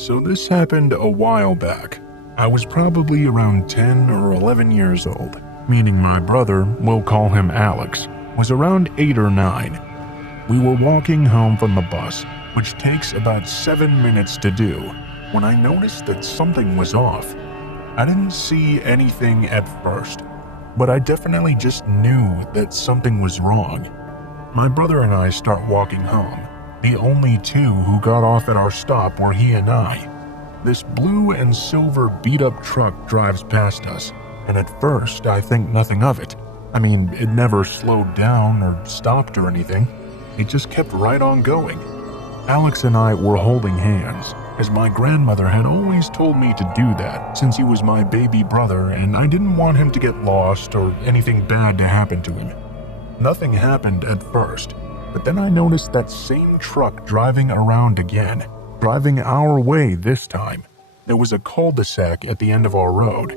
So this happened a while back. I was probably around 10 or 11 years old, meaning my brother, we'll call him Alex, was around 8 or 9. We were walking home from the bus, which takes about 7 minutes to do, when I noticed that something was off. I didn't see anything at first, but I definitely just knew that something was wrong. My brother and I start walking home. The only two who got off at our stop were he and I. This blue and silver beat-up truck drives past us, and at first I think nothing of it. I mean, it never slowed down or stopped or anything. It just kept right on going. Alex and I were holding hands, as my grandmother had always told me to do that since he was my baby brother and I didn't want him to get lost or anything bad to happen to him. Nothing happened at first, but then I noticed that same truck driving around again, driving our way this time. There was a cul-de-sac at the end of our road.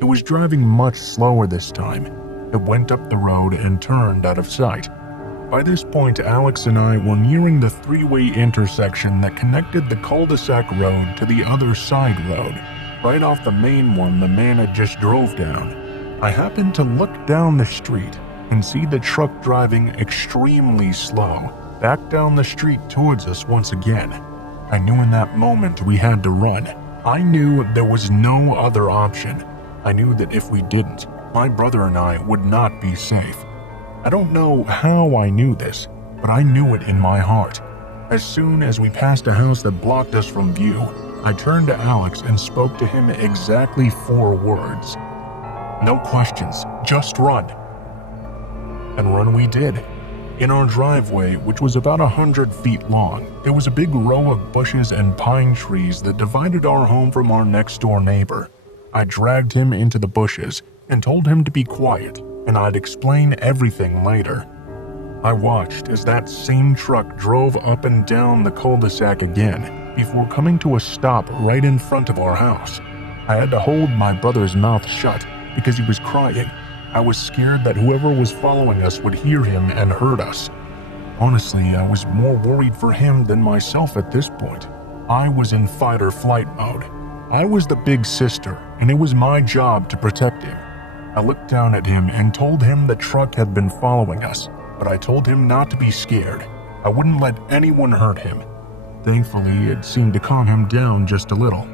It was driving much slower this time. It went up the road and turned out of sight. By this point, Alex and I were nearing the three-way intersection that connected the cul-de-sac road to the other side road, right off the main one the man had just drove down. I happened to look down the street and see the truck driving extremely slow back down the street towards us once again. I knew in that moment we had to run. I knew there was no other option. I knew that if we didn't, my brother and I would not be safe. I don't know how I knew this, but I knew it in my heart. As soon as we passed a house that blocked us from view, I turned to Alex and spoke to him exactly 4 words. No questions, just run. And run we did. In our driveway, which was about 100 feet long, there was a big row of bushes and pine trees that divided our home from our next-door neighbor. I dragged him into the bushes and told him to be quiet, and I'd explain everything later. I watched as that same truck drove up and down the cul-de-sac again before coming to a stop right in front of our house. I had to hold my brother's mouth shut because he was crying. I was scared that whoever was following us would hear him and hurt us. Honestly, I was more worried for him than myself at this point. I was in fight or flight mode. I was the big sister, and it was my job to protect him. I looked down at him and told him the truck had been following us, but I told him not to be scared. I wouldn't let anyone hurt him. Thankfully, it seemed to calm him down just a little.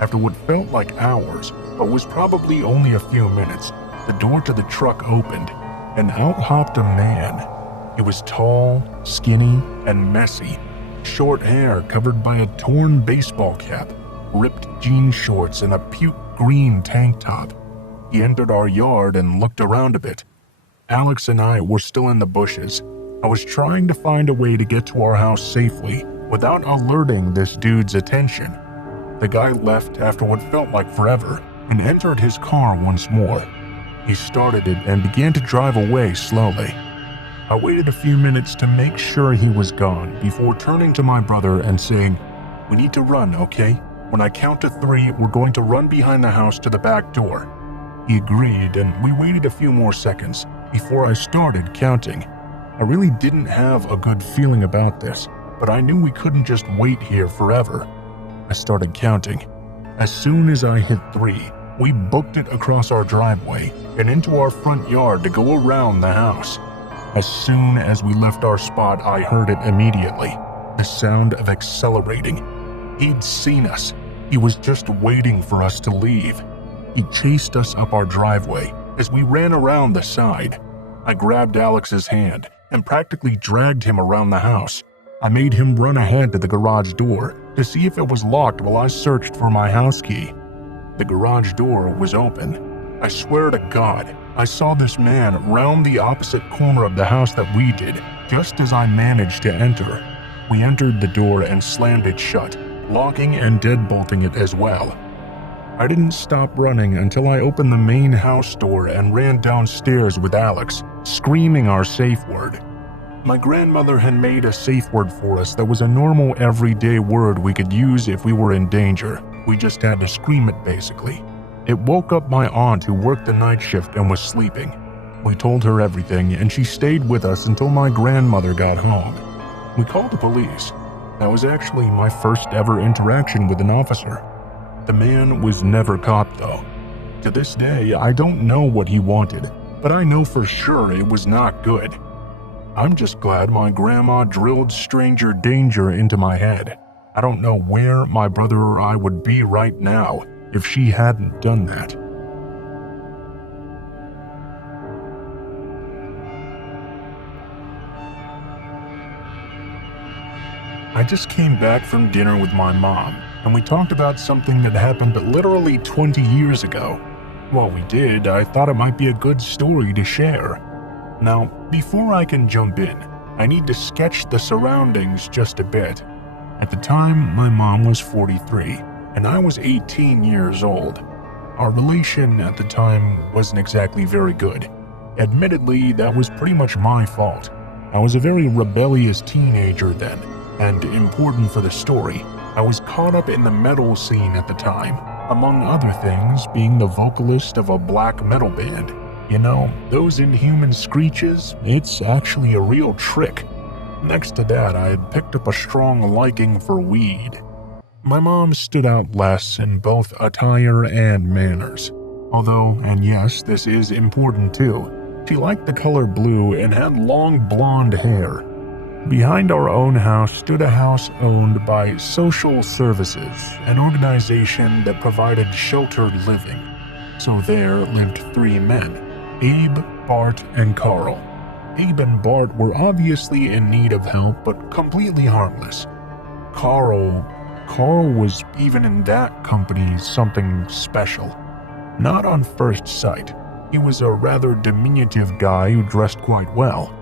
After what felt like hours, but was probably only a few minutes, the door to the truck opened, and out hopped a man. He was tall, skinny, and messy. Short hair covered by a torn baseball cap, ripped jean shorts, and a puke green tank top. He entered our yard and looked around a bit. Alex and I were still in the bushes. I was trying to find a way to get to our house safely without alerting this dude's attention. The guy left after what felt like forever and entered his car once more. He started it and began to drive away slowly. I waited a few minutes to make sure he was gone before turning to my brother and saying, "We need to run, okay? When I count to 3, we're going to run behind the house to the back door." He agreed, and we waited a few more seconds before I started counting. I really didn't have a good feeling about this, but I knew we couldn't just wait here forever. I started counting. As soon as I hit 3, we booked it across our driveway and into our front yard to go around the house. As soon as we left our spot, I heard it immediately, the sound of accelerating. He'd seen us. He was just waiting for us to leave. He chased us up our driveway as we ran around the side. I grabbed Alex's hand and practically dragged him around the house. I made him run ahead to the garage door to see if it was locked while I searched for my house key. The garage door was open. I swear to God, I saw this man round the opposite corner of the house that we did, just as I managed to enter. We entered the door and slammed it shut, locking and deadbolting it as well. I didn't stop running until I opened the main house door and ran downstairs with Alex, screaming our safe word. My grandmother had made a safe word for us that was a normal everyday word we could use if we were in danger. We just had to scream it basically. It woke up my aunt who worked the night shift and was sleeping. We told her everything and she stayed with us until my grandmother got home. We called the police. That was actually my first ever interaction with an officer. The man was never caught though. To this day, I don't know what he wanted, but I know for sure it was not good. I'm just glad my grandma drilled stranger danger into my head. I don't know where my brother or I would be right now if she hadn't done that. I just came back from dinner with my mom, and we talked about something that happened literally 20 years ago. While we did, I thought it might be a good story to share. Now, before I can jump in, I need to sketch the surroundings just a bit. At the time, my mom was 43, and I was 18 years old. Our relation at the time wasn't exactly very good. Admittedly, that was pretty much my fault. I was a very rebellious teenager then, and important for the story, I was caught up in the metal scene at the time, among other things being the vocalist of a black metal band. You know, those inhuman screeches, it's actually a real trick. Next to that, I had picked up a strong liking for weed. My mom stood out less in both attire and manners. Although, and yes, this is important too, she liked the color blue and had long blonde hair. Behind our own house stood a house owned by Social Services, an organization that provided sheltered living. So there lived 3 men, Abe, Bart, and Carl. Abe and Bart were obviously in need of help, but completely harmless. Carl was, even in that company, something special. Not on first sight. He was a rather diminutive guy who dressed quite well.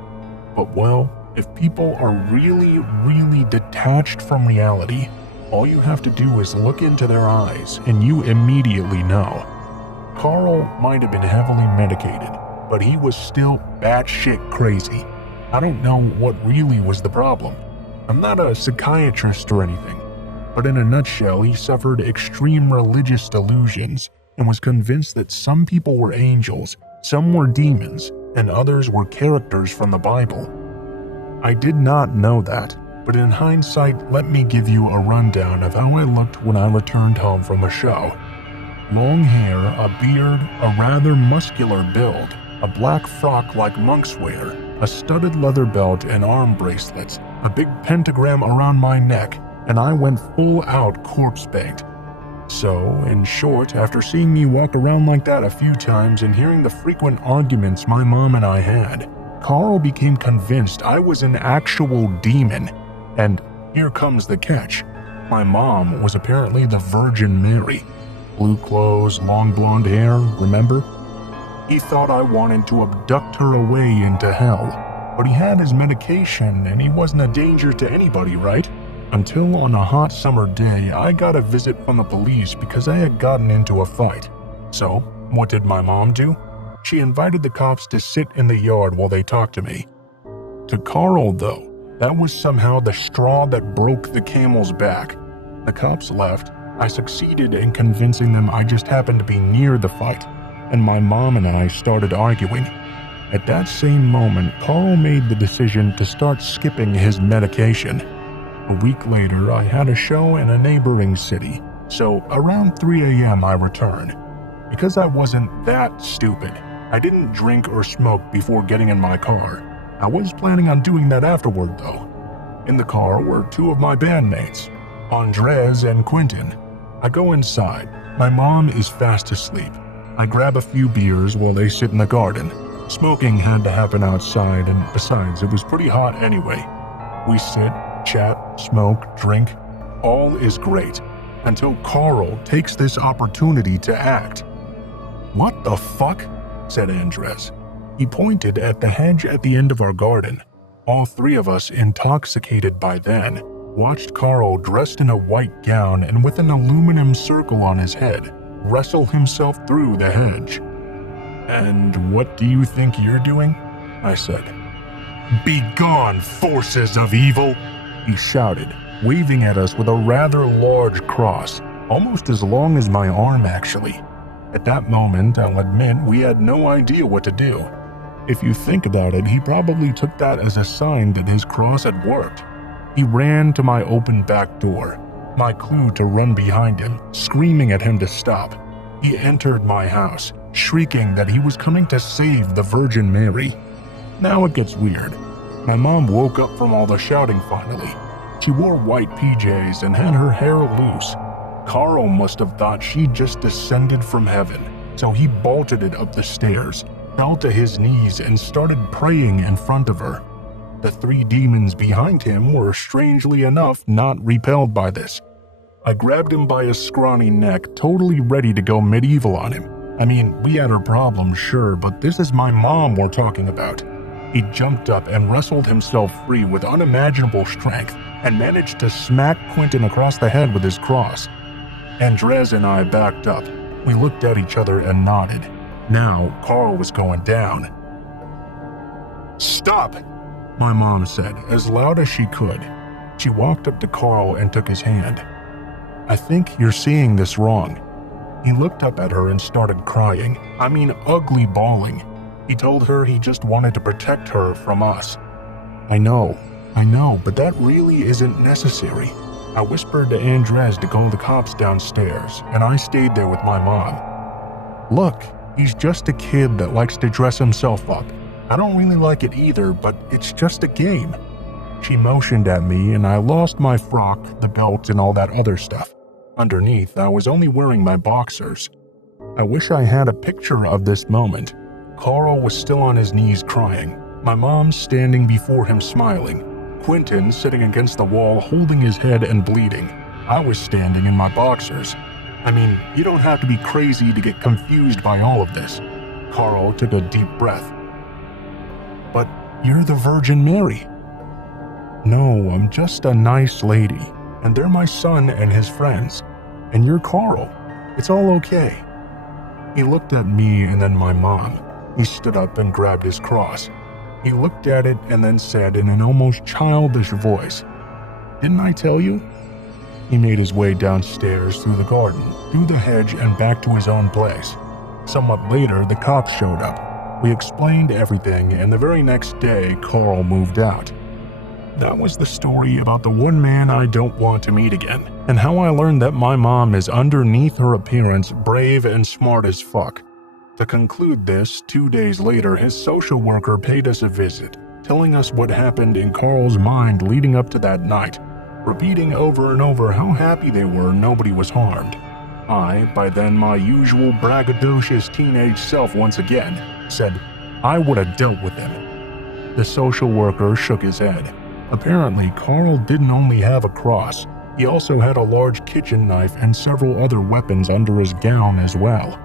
But well, if people are really, really detached from reality, all you have to do is look into their eyes and you immediately know. Carl might have been heavily medicated, but he was still batshit crazy. I don't know what really was the problem. I'm not a psychiatrist or anything, but in a nutshell, he suffered extreme religious delusions and was convinced that some people were angels, some were demons, and others were characters from the Bible. I did not know that, but in hindsight, let me give you a rundown of how I looked when I returned home from a show. Long hair, a beard, a rather muscular build, a black frock like monks wear, a studded leather belt and arm bracelets, a big pentagram around my neck, and I went full out corpse paint. So, in short, after seeing me walk around like that a few times and hearing the frequent arguments my mom and I had, Carl became convinced I was an actual demon. And here comes the catch. My mom was apparently the Virgin Mary. Blue clothes, long blonde hair, remember? He thought I wanted to abduct her away into hell. But he had his medication and he wasn't a danger to anybody, right? Until on a hot summer day, I got a visit from the police because I had gotten into a fight. So, what did my mom do? She invited the cops to sit in the yard while they talked to me. To Carl, though, that was somehow the straw that broke the camel's back. The cops left. I succeeded in convincing them I just happened to be near the fight, and my mom and I started arguing. At that same moment, Carl made the decision to start skipping his medication. A week later, I had a show in a neighboring city, so around 3 a.m. I returned. Because I wasn't that stupid, I didn't drink or smoke before getting in my car. I was planning on doing that afterward, though. In the car were 2 of my bandmates, Andres and Quentin. I go inside. My mom is fast asleep. I grab a few beers while they sit in the garden. Smoking had to happen outside, and besides, it was pretty hot anyway. We sit, chat, smoke, drink. All is great, until Carl takes this opportunity to act. "What the fuck?" said Andres. He pointed at the hedge at the end of our garden. All 3 of us, intoxicated by then, watched Carl dressed in a white gown and with an aluminum circle on his head, wrestle himself through the hedge. "And what do you think you're doing?" I said. "Begone, forces of evil!" he shouted, waving at us with a rather large cross, almost as long as my arm actually. At that moment, I'll admit, we had no idea what to do. If you think about it, he probably took that as a sign that his cross had worked. He ran to my open back door, my clue to run behind him, screaming at him to stop. He entered my house, shrieking that he was coming to save the Virgin Mary. Now it gets weird. My mom woke up from all the shouting finally. She wore white PJs and had her hair loose. Carl must have thought she'd just descended from heaven, so he bolted it up the stairs, fell to his knees, and started praying in front of her. The 3 demons behind him were, strangely enough, not repelled by this. I grabbed him by his scrawny neck, totally ready to go medieval on him. I mean, we had our problems, sure, but this is my mom we're talking about. He jumped up and wrestled himself free with unimaginable strength and managed to smack Quentin across the head with his cross. Andres and I backed up. We looked at each other and nodded. Now, Carl was going down. "Stop!" my mom said, as loud as she could. She walked up to Carl and took his hand. "I think you're seeing this wrong." He looked up at her and started crying. I mean, ugly bawling. He told her he just wanted to protect her from us. I know, but that really isn't necessary. I whispered to Andres to call the cops downstairs, and I stayed there with my mom. Look, he's just a kid that likes to dress himself up. I don't really like it either, but it's just a game. She motioned at me, and I lost my frock, the belt, and all that other stuff. Underneath, I was only wearing my boxers. I wish I had a picture of this moment. Carl was still on his knees crying, my mom standing before him smiling, Quentin sitting against the wall holding his head and bleeding. I was standing in my boxers. I mean, you don't have to be crazy to get confused by all of this. Carl took a deep breath. But you're the Virgin Mary. No, I'm just a nice lady, and they're my son and his friends. And you're Carl. It's all okay. He looked at me and then my mom. He stood up and grabbed his cross. He looked at it and then said in an almost childish voice, "Didn't I tell you?" He made his way downstairs through the garden, through the hedge, and back to his own place. Somewhat later, the cops showed up. We explained everything, and the very next day, Carl moved out. That was the story about the one man I don't want to meet again, and how I learned that my mom is underneath her appearance brave and smart as fuck. To conclude this, 2 days later, his social worker paid us a visit, telling us what happened in Carl's mind leading up to that night, repeating over and over how happy they were nobody was harmed. I, by then my usual braggadocious teenage self once again, said I would have dealt with him. The social worker shook his head. Apparently, Carl didn't only have a cross, he also had a large kitchen knife and several other weapons under his gown as well.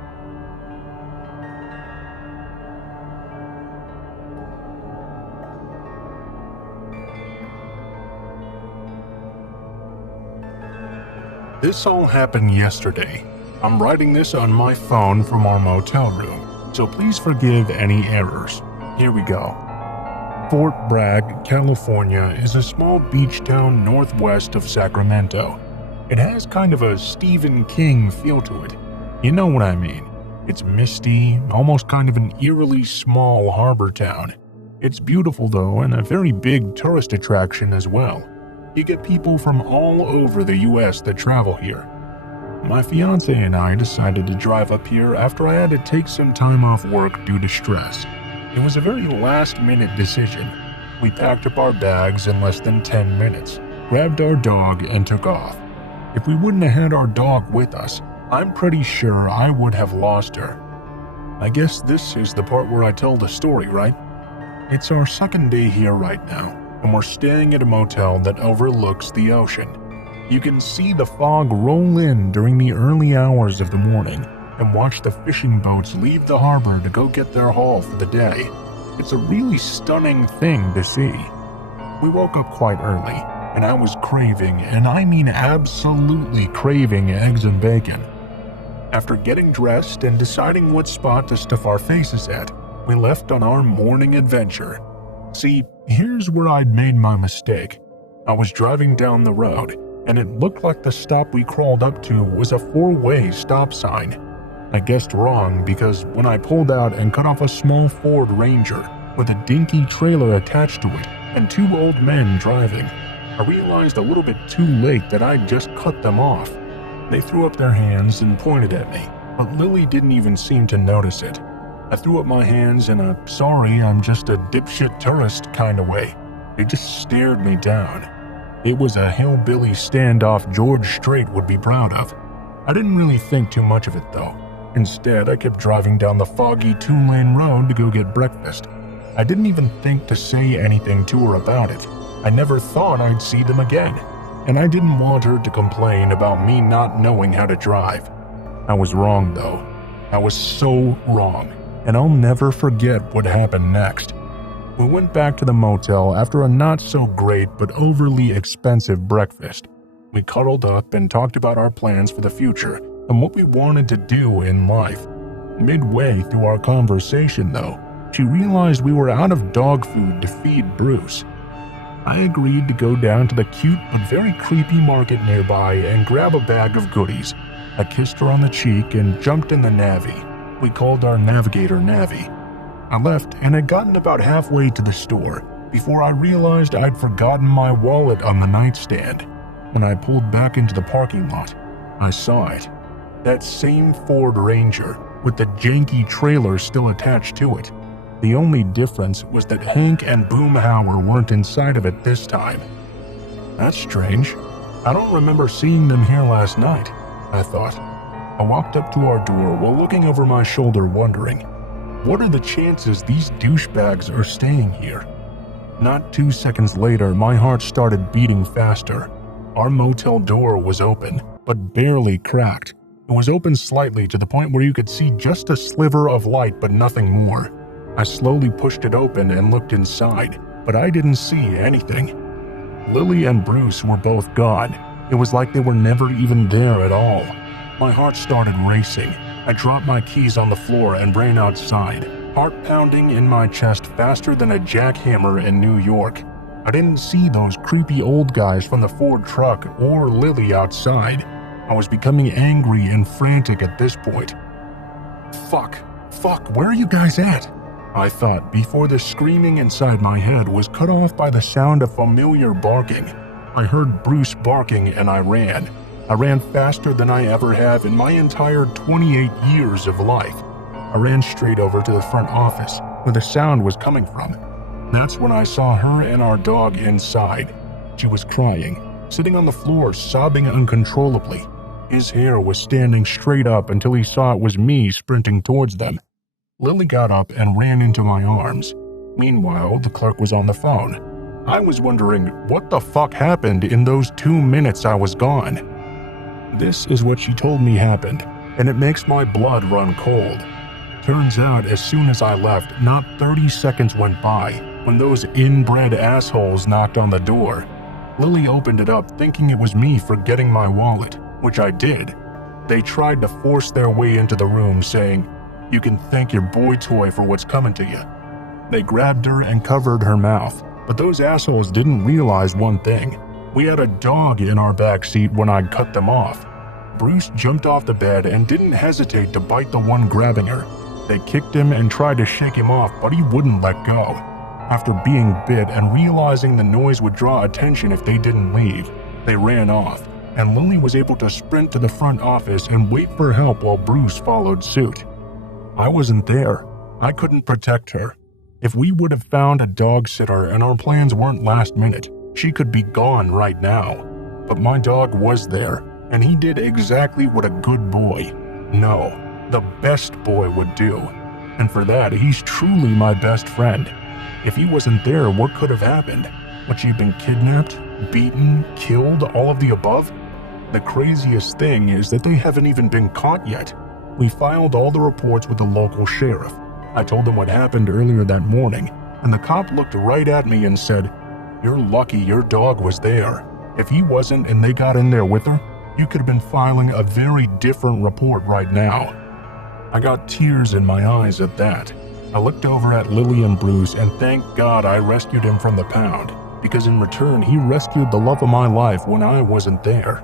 This all happened yesterday. I'm writing this on my phone from our motel room, so please forgive any errors. Here we go. Fort Bragg, California is a small beach town northwest of Sacramento. It has kind of a Stephen King feel to it. You know what I mean. It's misty, almost kind of an eerily small harbor town. It's beautiful though, and a very big tourist attraction as well. You get people from all over the US that travel here. My fiance and I decided to drive up here after I had to take some time off work due to stress. It was a very last-minute decision. We packed up our bags in less than 10 minutes, grabbed our dog, and took off. If we wouldn't have had our dog with us, I'm pretty sure I would have lost her. I guess this is the part where I tell the story, right? It's our second day here right now, and we're staying at a motel that overlooks the ocean. You can see the fog roll in during the early hours of the morning and watch the fishing boats leave the harbor to go get their haul for the day. It's a really stunning thing to see. We woke up quite early, and I was craving, and I mean absolutely craving, eggs and bacon. After getting dressed and deciding what spot to stuff our faces at, we left on our morning adventure. See, here's where I'd made my mistake. I was driving down the road, and it looked like the stop we crawled up to was a 4-way stop sign. I guessed wrong because when I pulled out and cut off a small Ford Ranger with a dinky trailer attached to it and 2 old men driving, I realized a little bit too late that I'd just cut them off. They threw up their hands and pointed at me, but Lily didn't even seem to notice it. I threw up my hands in a sorry, I'm just a dipshit tourist kind of way. They just stared me down. It was a hillbilly standoff George Strait would be proud of. I didn't really think too much of it though. Instead, I kept driving down the foggy 2-lane road to go get breakfast. I didn't even think to say anything to her about it. I never thought I'd see them again, and I didn't want her to complain about me not knowing how to drive. I was wrong though. I was so wrong, and I'll never forget what happened next. We went back to the motel after a not-so-great but overly expensive breakfast. We cuddled up and talked about our plans for the future and what we wanted to do in life. Midway through our conversation, though, she realized we were out of dog food to feed Bruce. I agreed to go down to the cute but very creepy market nearby and grab a bag of goodies. I kissed her on the cheek and jumped in the Navy. We called our navigator Navi. I left and had gotten about halfway to the store before I realized I'd forgotten my wallet on the nightstand. When I pulled back into the parking lot, I saw it. That same Ford Ranger with the janky trailer still attached to it. The only difference was that Hank and Boomhauer weren't inside of it this time. That's strange. I don't remember seeing them here last night, I thought. I walked up to our door while looking over my shoulder wondering, what are the chances these douchebags are staying here? Not 2 seconds later, my heart started beating faster. Our motel door was open, but barely cracked. It was open slightly to the point where you could see just a sliver of light but nothing more. I slowly pushed it open and looked inside, but I didn't see anything. Lily and Bruce were both gone. It was like they were never even there at all. My heart started racing. I dropped my keys on the floor and ran outside, heart pounding in my chest faster than a jackhammer in New York. I didn't see those creepy old guys from the Ford truck or Lily outside. I was becoming angry and frantic at this point. Fuck, where are you guys at? I thought before the screaming inside my head was cut off by the sound of familiar barking. I heard Bruce barking and I ran. I ran faster than I ever have in my entire 28 years of life. I ran straight over to the front office, where the sound was coming from. That's when I saw her and our dog inside. She was crying, sitting on the floor, sobbing uncontrollably. His hair was standing straight up until he saw it was me sprinting towards them. Lily got up and ran into my arms. Meanwhile, the clerk was on the phone. I was wondering what the fuck happened in those 2 minutes I was gone. This is what she told me happened, and it makes my blood run cold. Turns out, as soon as I left, not 30 seconds went by when those inbred assholes knocked on the door. Lily opened it up thinking it was me forgetting my wallet, which I did. They tried to force their way into the room saying, "You can thank your boy toy for what's coming to you." They grabbed her and covered her mouth, but those assholes didn't realize one thing. We had a dog in our back seat when I'd cut them off. Bruce jumped off the bed and didn't hesitate to bite the one grabbing her. They kicked him and tried to shake him off, but he wouldn't let go. After being bit and realizing the noise would draw attention if they didn't leave, they ran off, and Lily was able to sprint to the front office and wait for help while Bruce followed suit. I wasn't there. I couldn't protect her. If we would have found a dog sitter and our plans weren't last minute, she could be gone right now. But my dog was there, and he did exactly what a good boy, no, the best boy would do. And for that, he's truly my best friend. If he wasn't there, what could have happened? Would she have been kidnapped, beaten, killed, all of the above? The craziest thing is that they haven't even been caught yet. We filed all the reports with the local sheriff. I told them what happened earlier that morning, and the cop looked right at me and said, "You're lucky your dog was there. If he wasn't and they got in there with her, you could have been filing a very different report right now." I got tears in my eyes at that. I looked over at Lily and Bruce and thank God I rescued him from the pound, because in return he rescued the love of my life when I wasn't there.